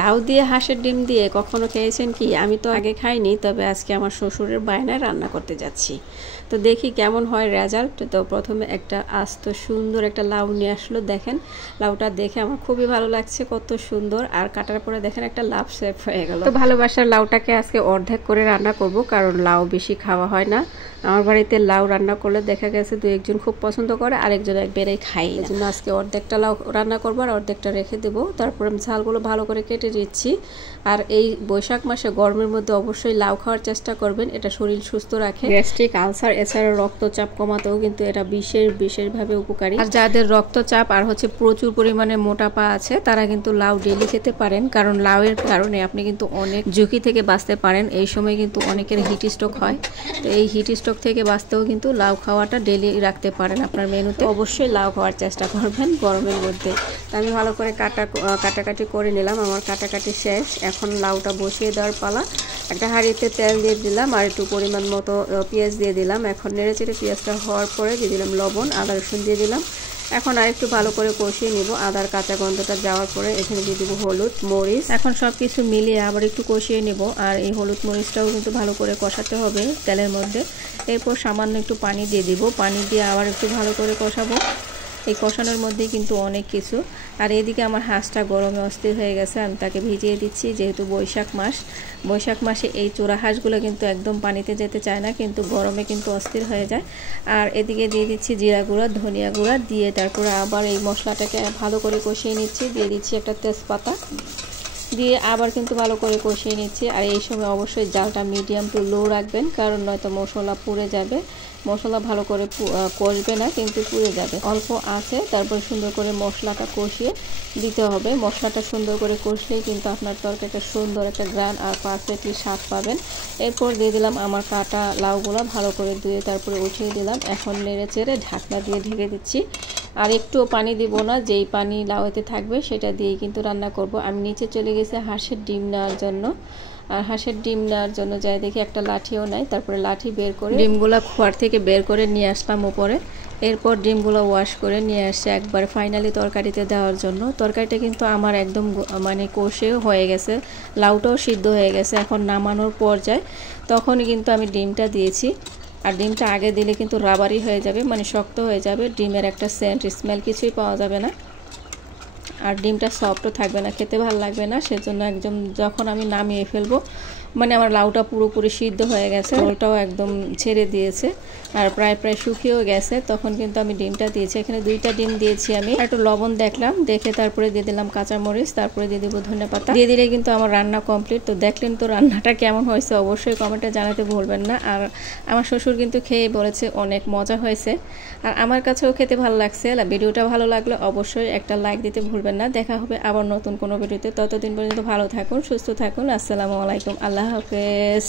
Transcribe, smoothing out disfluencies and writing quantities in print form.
লাউ দিয়ে হাঁসের ডিম দিয়ে কখনো খেয়েছেন কি? আমি তো আগে খাইনি, তবে আজকে আমার শ্বশুরের বায়নায় রান্না করতে যাচ্ছি। তো দেখি কেমন হয় রেজাল্ট। তো প্রথমে একটা আস্ত সুন্দর একটা লাউ নিয়ে আসলো। দেখেন লাউটা দেখে আমার খুবই ভালো লাগছে, কত সুন্দর। আর কাটার পরে দেখেন একটা লাভ শেপ হয়ে গেল। তো ভালোবাসার লাউটাকে আজকে অর্ধেক করে রান্না করব, কারণ লাউ বেশি খাওয়া হয় না। আমার বাড়িতে লাউ রান্না করলে দেখা গেছে দু একজন খুব পছন্দ করে, আরেকজন একবারেই খাই না। এই জন্য আজকে অর্ধেকটা লাউ রান্না করবো আর অর্ধেকটা রেখে দেবো। তারপরে আমি ঝালগুলো ভালো করে কেটে দিচ্ছি। আর এই বৈশাখ মাসে গরমের মধ্যে অবশ্যই লাউ খাওয়ার চেষ্টা করবেন, এটা শরীর সুস্থ রাখে। গ্যাস্ট্রিক আলসার এছাড়া রক্তচাপ কমাতেও কিন্তু এটা বিশেষভাবে উপকারী। আর যাদের রক্তচাপ আর প্রচুর পরিমাণে মোটাপা আছে, তারা কিন্তু লাউ ডেইলি খেতে পারেন, কারণ লাউয়ের কারণে আপনি কিন্তু অনেক ঝুঁকি থেকে বাঁচতে পারেন। এই সময় কিন্তু অনেকের হিট স্ট্রোক হয়, তো এই হিট স্ট্রোক থেকে বাঁচতেও কিন্তু লাউ খাওয়াটা ডেইলি রাখতে পারেন আপনার মেনুতে। অবশ্যই লাউ খাওয়ার চেষ্টা করবেন গরমের মধ্যে। আমি ভালো করে কাটাকাটি করে নিলাম, আমার কাটাকাটি শেষ। এখন লাউটা বসিয়ে দেওয়ার পালা। একটা হাঁড়িতে তেল দিয়ে দিলাম আর একটু পরিমাণ মতো পেঁয়াজ দিয়ে দিলাম। এখন নেড়েচেড়ে পেঁয়াজটা হওয়ার পরে দিয়ে দিলাম লবণ, আদা রসুন দিয়ে দিলাম। এখন আরেকটু ভালো করে কষিয়ে নিব। আদার কাঁচা গন্ধটা যাওয়ার পরে এখানে দিয়ে দিব হলুদ মরিচ। এখন সব কিছু মিলিয়ে আবার একটু কষিয়ে নেব। আর এই হলুদ মরিচটাও কিন্তু ভালো করে কষাতে হবে তেলের মধ্যে। এরপর সামান্য একটু পানি দিয়ে দিব, পানি দিয়ে আবার একটু ভালো করে কষাবো। এই কষানোর মধ্যেই কিন্তু অনেক কিছু। আর এদিকে আমার হাঁসটা গরমে অস্থির হয়ে গেছে, আমি তাকে ভিজিয়ে দিচ্ছি। যেহেতু বৈশাখ মাসে এই চোরা হাঁসগুলো কিন্তু একদম পানিতে যেতে চায় না, কিন্তু গরমে কিন্তু অস্থির হয়ে যায়। আর এদিকে দিয়ে দিচ্ছি জিরা গুঁড়া, ধনিয়া গুঁড়া দিয়ে তারপরে আবার এই মশলাটাকে ভালো করে কষিয়ে নিচ্ছি। দিয়ে দিচ্ছি একটা তেজপাতা, দিয়ে আবার কিন্তু ভালো করে কষিয়ে নিচ্ছি। আর এই সময় অবশ্যই জালটা মিডিয়াম টু লো রাখবেন, কারণ নয়তো মশলা পুড়ে যাবে। মশলা ভালো করে কষবে না, কিন্তু পুড়ে যাবে। অল্প আছে, তারপর সুন্দর করে মশলাটা কষিয়ে দিতে হবে। মশলাটা সুন্দর করে কষলেই কিন্তু আপনার তরকারিটা সুন্দর একটা গ্রান আর পারফেক্টলি স্বাদ পাবেন। এরপর দিয়ে দিলাম আমার কাটা লাউগুলো, ভালো করে ধুয়ে তারপরে উঠিয়ে দিলাম। এখন নেড়ে চেড়ে ঢাকনা দিয়ে ঢেকে দিচ্ছি। আর একটুও পানি দিব না, যেই পানি লাউতে থাকবে সেটা দিয়েই কিন্তু রান্না করব। আমি নিচে চলে গেছি হাঁসের ডিম নেওয়ার জন্য। আর হাঁসের ডিম নেওয়ার জন্য যাই দেখি একটা লাঠিও নাই। তারপরে লাঠি বের করে ডিমগুলো খোয়ার থেকে বের করে নিয়ে আসলাম উপরে। এরপর ডিমগুলো ওয়াশ করে নিয়ে আসছে একবার ফাইনালি তরকারিতে দেওয়ার জন্য। তরকারিটা কিন্তু আমার একদম কষেও হয়ে গেছে, লাউটাও সিদ্ধ হয়ে গেছে। এখন নামানোর পর্যায়ে তখনই কিন্তু আমি ডিমটা দিয়েছি। আর ডিমটা আগে দিলে কিন্তু রাবারি হয়ে যাবে, শক্ত হয়ে যাবে। ডিমের একটা সেন্ট স্মেল কিছুই পাওয়া যাবে না, আর ডিমটা সফটও থাকবে না, খেতে ভালো লাগবে না। সেজন্য একদম যখন আমি নামিয়ে ফেলবো, আমার লাউটা পুরোপুরি সিদ্ধ হয়ে গেছে, ঝোলটাও একদম ছেড়ে দিয়েছে আর প্রায় শুকিয়েও গেছে, তখন কিন্তু আমি ডিমটা দিয়েছি। এখানে 2টা ডিম দিয়েছি আমি। একটু লবণ দেখলাম, দেখে তারপরে দিয়ে দিলাম কাঁচামরিচ, তারপরে দিয়ে দিব ধনেপাতা। দিয়ে দিলে কিন্তু আমার রান্না কমপ্লিট। তো দেখলেন তো রান্নাটা কেমন হয়েছে, অবশ্যই কমেন্টে জানাতে ভুলবেন না। আর আমার শ্বশুর কিন্তু খেয়ে বলেছে অনেক মজা হয়েছে, আর আমার কাছেও খেতে ভালো লাগছে। ভিডিওটা ভালো লাগলে অবশ্যই একটা লাইক দিতে ভুলবেন না। দেখা হবে আবার নতুন কোনো ভিডিওতে। ততদিন পর্যন্ত ভালো থাকুন, সুস্থ থাকুন। আসসালামু আলাইকুম, আল্লাহ হাফেজ।